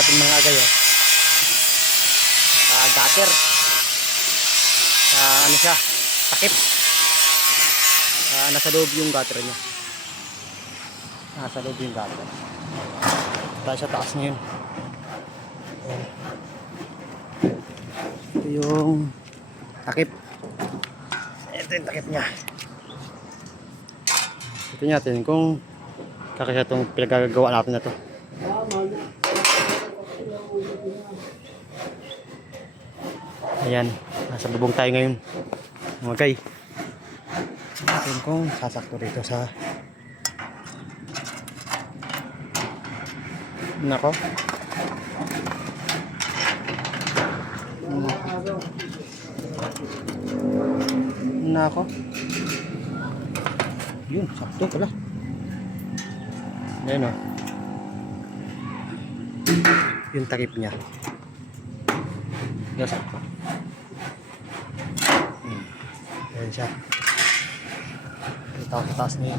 natin mga agayo. Gutter. Ano siya? Takip. Nasa loob yung gutter niya. Nasa loob yung gutter. Tayo sa taas niya yun. Ito yung takip. Ito yung takip niya. Ito natin kung kakasya itong pinagagawa natin na ito. Ayan, nasa bubong tayo ngayon mga guy. Natin kung sasakto rito sa nako. Nako. Yun, sakto pala. Ayan o. Yung takip niya. Yes. Ayan siya. Ito, taas niya.